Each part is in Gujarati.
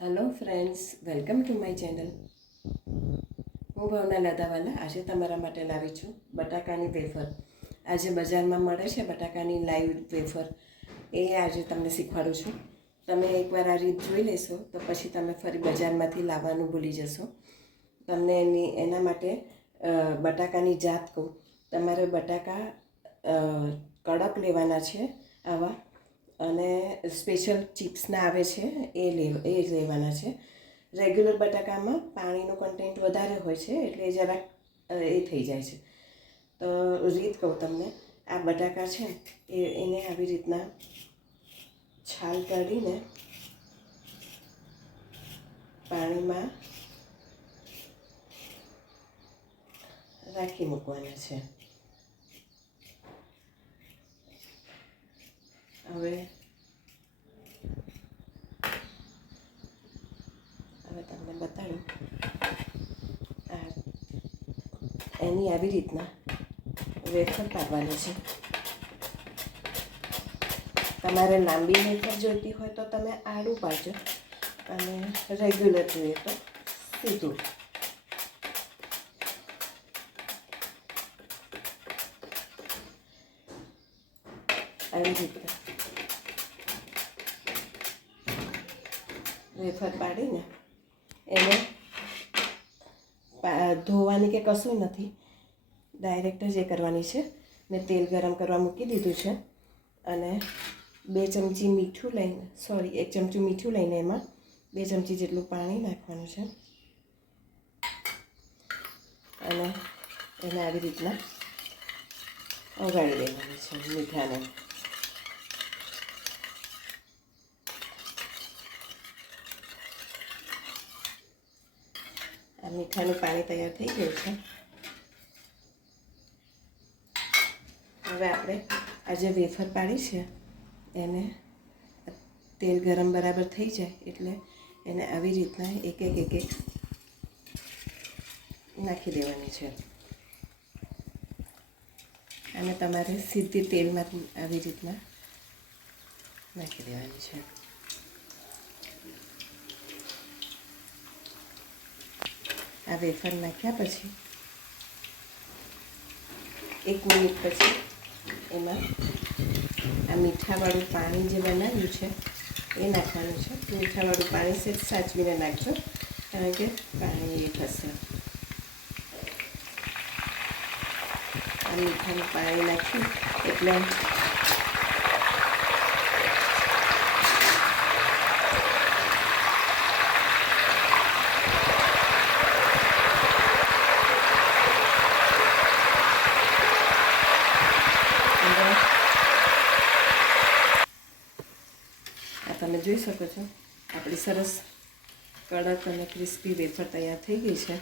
Hello friends, welcome to my channel. હું ભાવના લદાવાલા આજે તમારા માટે લાવી છું બટાકાની વેફર. આજે બજારમાં મળે છે બટાકાની લાઈવ વેફર, એ આજે તમને શીખવાડું છું. તમે એકવાર આ રીત જોઈ લેશો તો પછી તમે ફરી બજારમાંથી લાવવાનું ભૂલી જશો. તમને એના માટે બટાકાની જાત કહું. તમારે બટાકા કડક લેવાના છે આવા, અને સ્પેશિયલ ચિપ્સના આવે છે એ લેવાના છે. રેગ્યુલર બટાકામાં પાણીનું કન્ટેન્ટ વધારે હોય છે એટલે એ જરાક એ થઈ જાય છે. તો રીત કહું તમને. આ બટાકા છે એને આવી રીતના છાલ કાઢીને પાણીમાં રાખી મૂકવાના છે. હવે તમને બતાડું. એની આવી રીતના વેફર પાડવાની છે. તમારે લાંબી વેફર જોઈતી હોય તો તમે આડું પાડજો, અને રેગ્યુલર જોઈએ તો સીધું. આવી રીતના વેફર પાડીને એને ધોવાની કે કશું નથી, ડાયરેક્ટ જ એ કરવાની છે. મેં તેલ ગરમ કરવા મૂકી દીધું છે, અને 2 ચમચી મીઠું લઈને 1 ચમચી મીઠું લઈને એમાં 2 ચમચી જેટલું પાણી નાખવાનું છે, અને એને આવી રીતના ઓગાળી દેવાની છે મીઠાને. આ મીઠાનું પાણી તૈયાર થઈ ગયું છે. હવે આપણે આ જે વેફર પાડી છે એને તેલ ગરમ બરાબર થઈ જાય એટલે એને આવી રીતના એક એક નાખી દેવાની છે. અને તમારે સીધી તેલમાં આવી રીતના નાખી દેવાની છે. આ વેફર નાખ્યા પછી 1 મિનિટ પછી એમાં આ મીઠાવાળું પાણી જે બનાવ્યું છે એ નાખવાનું છે. મીઠાવાળું પાણી સેજ સાચવીને નાખજો, કારણ કે પાણી એ થશે. આ મીઠાનું પાણી નાખ્યું એટલે તમે જોઈ શકો છો આપણી સરસ કડક અને ક્રિસ્પી વેફર તૈયાર થઈ ગઈ છે.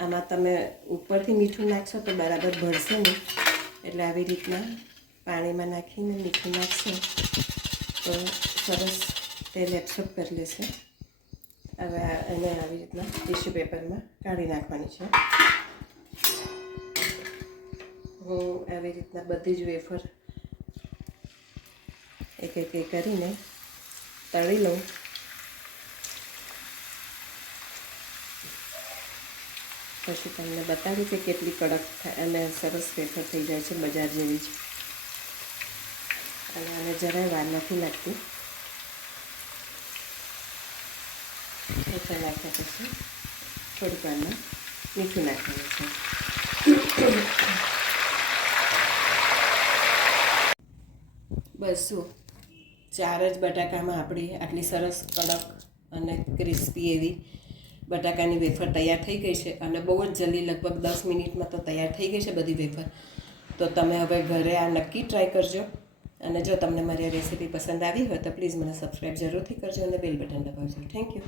આમાં તમે ઉપરથી મીઠું નાખશો તો બરાબર ભળશે નહીં, એટલે આવી રીતના પાણીમાં નાખીને મીઠું નાખશો તો સરસ તેલ એબ્સોર્બ કરી લેશે. હવે એને આવી રીતના ટીશ્યુ પેપરમાં કાઢી નાખવાની છે. હું આવી રીતના બધી જ વેફર એક કરીને તળી લઉં. પછી તમને બતાવું કે કેટલી કડક અને સરસ વેફર થઈ જાય છે, બજાર જેવી જ. અને આને જરાય વાર નથી લાગતી. વેફર નાખ્યા પછી થોડીક વારમાં મીઠું નાખવાનું છે. બસ 4 જ બટાકામાં આપણી આટલી સરસ કડક અને ક્રિસ્પી એવી બટાકાની વેફર તૈયાર થઈ ગઈ છે. અને બહુ જ જલ્દી, લગભગ 10 મિનિટમાં તો તૈયાર થઈ ગઈ છે બધી વેફર. તો તમે હવે ઘરે આ નક્કી ટ્રાય કરજો. અને જો તમને મારી રેસીપી પસંદ આવી હોય તો પ્લીઝ મને સબસ્ક્રાઈબ જરૂરથી કરજો અને બેલ બટન દબાવજો. Thank you.